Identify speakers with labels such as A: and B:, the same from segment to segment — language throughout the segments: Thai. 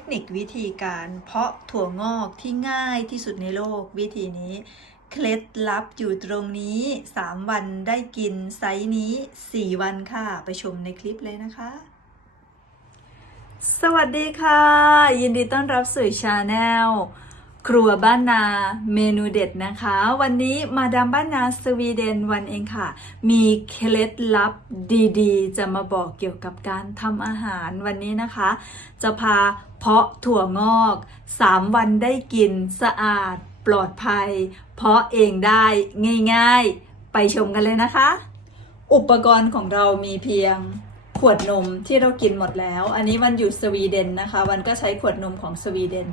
A: คนิควิธีการเพาะถั่วงอกที่ง่ายที่สุดในโลกวิธีนี้ เคล็ดลับอยู่ตรงนี้ 3 วันได้กินไซส์นี้ 4 วันค่ะ ไปชมในคลิปเลยนะคะ สวัสดีค่ะ ยินดีต้อนรับสู่ชาแนล ครัวบ้านนาเมนูเด็ดนะคะ วันนี้มาดามบ้านนาสวีเดนวันเองค่ะ มีเคล็ดลับดีๆ จะมาบอกเกี่ยวกับการทำอาหารวันนี้นะคะ จะพาเพาะถั่วงอก 3 วันได้กินสะอาด ปลอดภัย เพาะเองได้ง่ายๆ ไปชมกันเลยนะคะ อุปกรณ์ของเรามีเพียง ขวดนมที่เรากินหมดแล้ว อันนี้วันอยู่สวีเดนนะคะ วันก็ใช้ขวดนมของสวีเดน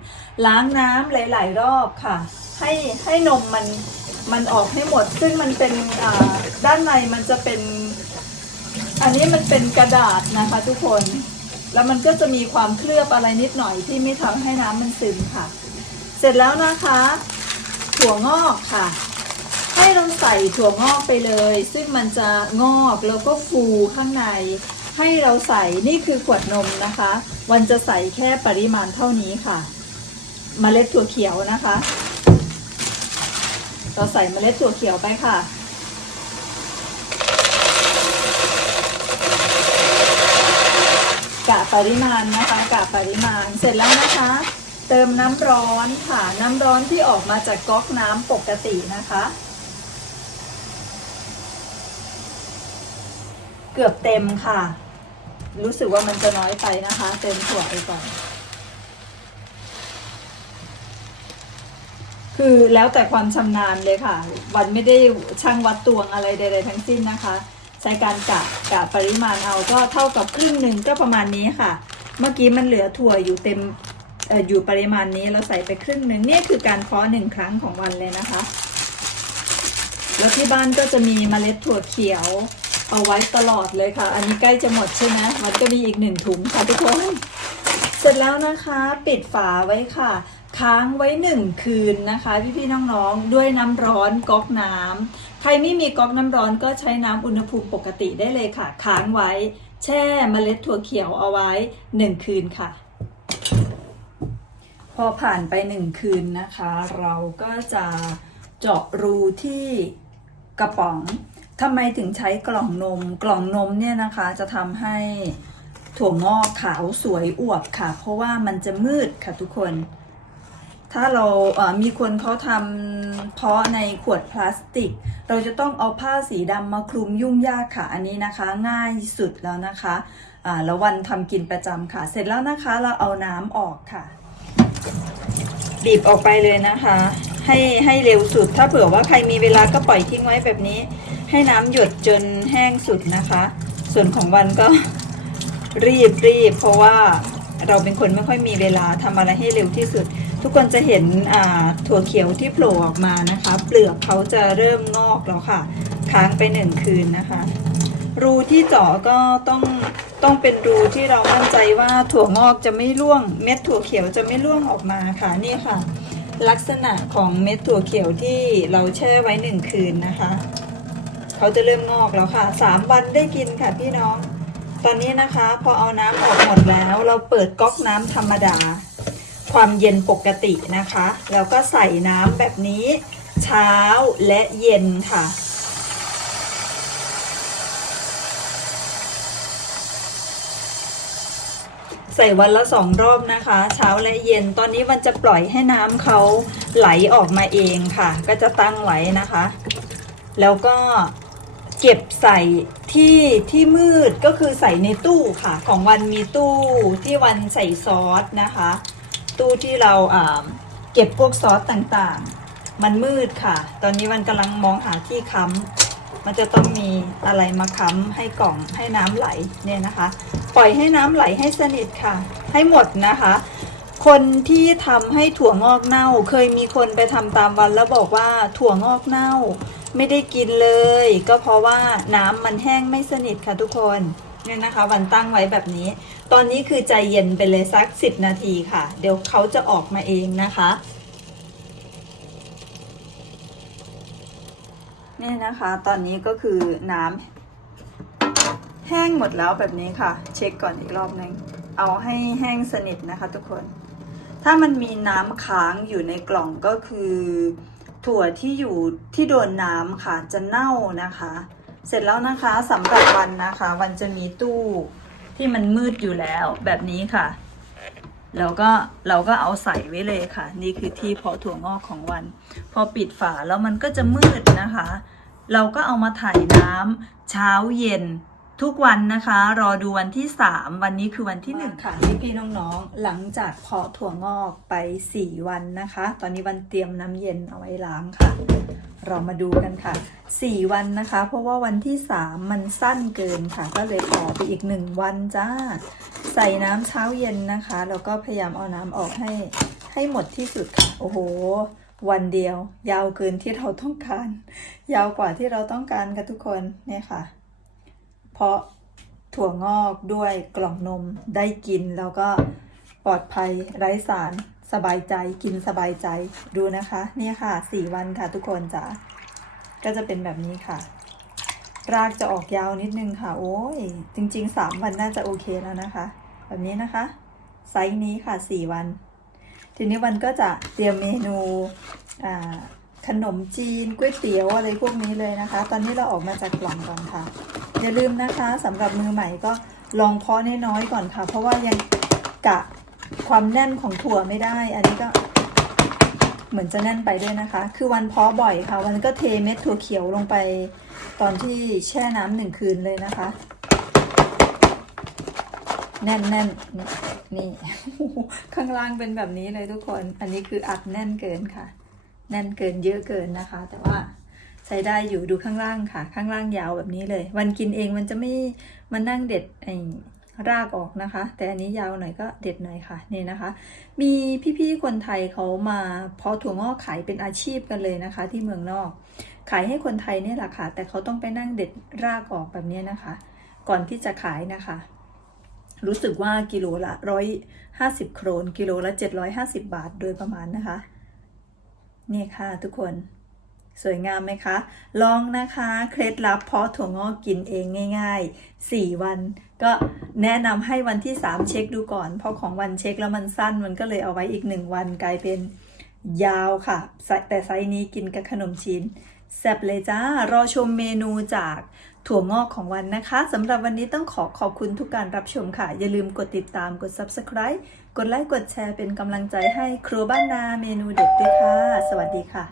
A: ล้างน้ำหลาย ๆ รอบค่ะ ให้ให้นมมันมันออกให้หมด ซึ่งมันเป็นด้านในมันจะเป็น อันนี้มันเป็นกระดาษนะคะทุกคน แล้วมันก็จะมีความเคลือบอะไรนิดหน่อยที่ไม่ทำให้น้ำมันซึมค่ะ เสร็จแล้วนะคะถั่วงอกค่ะให้เราใส่ถั่วงอกไปเลย ซึ่งมันจะงอกแล้วก็ฟูข้างใน ให้เราใส่นี่คือขวดนมนะคะ วันจะใส่แค่ปริมาณเท่านี้ค่ะเมล็ดถั่วเขียวนะคะ เราใส่เมล็ดถั่วเขียวไปค่ะกะปริมาณนะคะกะปริมาณเสร็จแล้วนะคะ เติมน้ำร้อนค่ะน้ำร้อนที่ออกมาจากก๊อกน้ำปกตินะคะ เกือบเต็มค่ะ รู้สึกว่ามันจะน้อยไปนะคะ เต็มถั่วไปก่อน คือแล้วแต่ความชำนาญเลยค่ะ วันไม่ได้ช่างวัดตวงอะไรใดๆทั้งสิ้นนะคะ ใช้การกะกะปริมาณเอาก็เท่ากับครึ่งหนึ่งก็ประมาณนี้ค่ะ เมื่อกี้มันเหลือถั่วอยู่เต็มอออยู่ปริมาณนี้เราใส่ไปครึ่งหนึ่งนี่คือการเพาะหนึ่งครั้งของวันเลยนะคะ แล้วที่บ้านก็จะมีเมล็ดถั่วเขียว เอาไว้ตลอดเลยค่ะ อันนี้ใกล้จะหมดใช่ไหมมันก็มีอีกหนึ่งถุงค่ะทุกคน เสร็จแล้วนะคะ ปิดฝาไว้ค่ะ ค้างไว้หนึ่งคืนนะคะ พี่ๆน้องๆ ด้วยน้ำร้อนก๊อกน้ำใครไม่มีก๊อกน้ำร้อนก็ใช้น้ำอุณหภูมิปกติได้เลยค่ะ ค้างไว้ แช่เมล็ดถั่วเขียวเอาไว้หนึ่งคืนค่ะ พอผ่านไปหนึ่งคืนนะคะ เราก็จะเจาะรูที่กระป๋อง ทำไมถึงใช้กล่องนม กล่องนมเนี่ยนะคะจะทำให้ถั่วงอกขาวสวยอวบค่ะ เพราะว่ามันจะมืดค่ะทุกคน ถ้าเราเมีคนเขาทำเพาะในขวดพลาสติก เราจะต้องเอาผ้าสีดำมาคลุมยุ่งยากค่ะอันนี้นะคะ ง่ายสุดแล้วนะคะแล้ววันทำกินประจำค่ะ เสร็จแล้วนะคะเราเอาน้ำออกค่ะ บีบออกไปเลยนะคะ ให้ให้เร็วสุด ถ้าเผื่อว่าใครมีเวลาก็ปล่อยทิ้งไว้แบบนี้ ให้น้ำหยดจนแห้งสุดนะคะ ส่วนของวันก็รีบรีบเพราะว่าเราเป็นคนไม่ค่อยมีเวลาทำอะไรให้เร็วที่สุด ทุกคนจะเห็นถั่วเขียวที่โผล่ออกมานะคะ เปลือกเขาจะเริ่มงอกแล้วค่ะ ค้างไปหนึ่งคืนนะคะ รูที่เจาะก็ต้องต้องเป็นรูที่เรามั่นใจว่าถั่วงอกจะไม่ร่วง เม็ดถั่วเขียวจะไม่ร่วงออกมาค่ะนี่ค่ะ ลักษณะของเม็ดถั่วเขียวที่เราแช่ไว้หนึ่งคืนนะคะ เขาจะเริ่มงอกแล้วค่ะสามวันได้กินค่ะพี่น้อง ตอนนี้นะคะ พอเอาน้ำออกหมดแล้ว เราเปิดก๊อกน้ำธรรมดา ความเย็นปกตินะคะ แล้วก็ใส่น้ำแบบนี้เช้าและเย็นค่ะ ใส่วันละสองรอบนะคะ เช้าและเย็นตอนนี้มันจะปล่อยให้น้ำเขาไหลออกมาเองค่ะ ก็จะตั้งไว้นะคะ แล้วก็ เก็บใส่ที่ที่มืดก็คือใส่ในตู้ค่ะ ของวันมีตู้ที่วันใส่ซอสนะคะ ตู้ที่เราเก็บพวกซอสต่างๆ มันมืดค่ะ ตอนนี้วันกำลังมองหาที่ค้ำมันจะต้องมีอะไรมาค้ำให้กล่องให้น้ำไหลเนี่ยนะคะ ปล่อยให้น้ำไหลให้สนิทค่ะ ให้หมดนะคะ คนที่ทำให้ถั่วงอกเน่า เคยมีคนไปทำตามวันแล้วบอกว่าถั่วงอกเน่า ไม่ได้กินเลย ก็เพราะว่าน้ำมันแห้งไม่สนิทค่ะทุกคนเนี่ยนะคะวันตั้งไว้แบบนี้ ตอนนี้คือใจเย็นไปเลยสักสิบนาทีค่ะ เดี๋ยวเขาจะออกมาเองนะคะเนี่ยนะคะ ตอนนี้ก็คือน้ำแห้งหมดแล้วแบบนี้ค่ะ เช็คก่อนอีกรอบนึงเอาให้แห้งสนิทนะคะทุกคน ถ้ามันมีน้ำค้างอยู่ในกล่องก็คือ ถั่วที่อยู่ที่โดนน้ำค่ะจะเน่านะคะ เสร็จแล้วนะคะสำหรับวันนะคะ วันจะมีตู้ที่มันมืดอยู่แล้วแบบนี้ค่ะแล้วก็เราก็เอาใส่ไว้เลยค่ะ นี่คือที่เพาะถั่วงอกของวัน พอปิดฝาแล้วมันก็จะมืดนะคะ เราก็เอามาถ่ายน้ำเช้าเย็น ทุกวันนะคะ รอดูวันที่ 3 วันนี้คือวันที่1ค่ะพี่พี่น้องๆ หลังจากเพาะถั่วงอกไป 4 วันนะคะ ตอนนี้วันเตรียมน้ำเย็นเอาไว้ล้างค่ะ เรามาดูกันค่ะ 4 วันนะคะ เพราะว่าวันที่ 3 มันสั้นเกินค่ะ ก็เลยต่อไปอีก 1 วันจ้า ใส่น้ำเช้าเย็นนะคะ แล้วก็พยายามเอาน้ำออกให้ให้หมดที่สุดค่ะ โอ้โหวันเดียว ยาวเกินที่เราต้องการ ยาวกว่าที่เราต้องการค่ะทุกคนเนี่ยค่ะ เพราะถั่วงอกด้วยกล่องนมได้กินแล้วก็ปลอดภัยไร้สารสบายใจกินสบายใจดูนะคะ เนี่ยค่ะสี่วันค่ะทุกคนจ๋าก็จะเป็นแบบนี้ค่ะ รากจะออกยาวนิดนึงค่ะ โอ้ย จริงๆสามวันน่าจะโอเคแล้วนะคะ แบบนี้นะคะ ไซส์นี้ค่ะสี่วัน ทีนี้วันก็จะเตรียมเมนูอ่า ขนมจีนก๋วยเตี๋ยวอะไรพวกนี้เลยนะคะ ตอนนี้เราออกมาจากกล่องก่อนค่ะ อย่าลืมนะคะสำหรับมือใหม่ก็ลองเพาะน้อยๆก่อนค่ะ เพราะว่ายังกะความแน่นของถั่วไม่ได้ อันนี้ก็เหมือนจะแน่นไปด้วยนะคะ คือวันเพาะบ่อยค่ะ วันก็เทเม็ดถั่วเขียวลงไปตอนที่แช่น้ำหนึ่งคืนเลยนะคะ แน่นแน่นนี่นี่ข้างล่างเป็นแบบนี้เลยทุกคน อันนี้คืออัดแน่นเกินค่ะ แน่นเกินเยอะเกินนะคะ แต่ว่าใช้ได้อยู่ดูข้างล่างค่ะ ข้างล่างยาวแบบนี้เลย วันกินเองมันจะไม่มันนั่งเด็ดไอ้รากออกนะคะ แต่อันนี้ยาวหน่อยก็เด็ดหน่อยค่ะนี่นะคะ มีพี่ๆคนไทยเขามาเพาะถั่วงอกขายเป็นอาชีพกันเลยนะคะ ที่เมืองนอก ขายให้คนไทยเนี่ยแหละค่ะ แต่เขาต้องไปนั่งเด็ดรากออกแบบนี้นะคะ ก่อนที่จะขายนะคะ รู้สึกว่ากิโลละร้อยห้าสิบโครนกิโลละเจ็ดร้อยห้าสิบบาทโดยประมาณนะคะ นี่ค่ะทุกคนสวยงามไหมคะ ลองนะคะ เคล็ดลับเพาะถั่วงอกกินเองง่าย ๆ 4 วัน ก็แนะนำให้วันที่ 3 เช็คดูก่อน เพราะของวันเช็คแล้วมันสั้นมันก็เลยเอาไว้อีก 1 วันกลายเป็นยาวค่ะ แต่ไซส์นี้กินกับขนมชีนแซ่บเลยจ้ารอชมเมนูจาก ถั่วงอกของวันนะคะสำหรับวันนี้ต้องขอขอบคุณทุกการรับชมค่ะ อย่าลืมกดติดตามกด subscribe กดไลค์กดแชร์เป็นกำลังใจให้ครัวบ้านนาเมนูเด็ดด้วยค่ะ สวัสดีค่ะ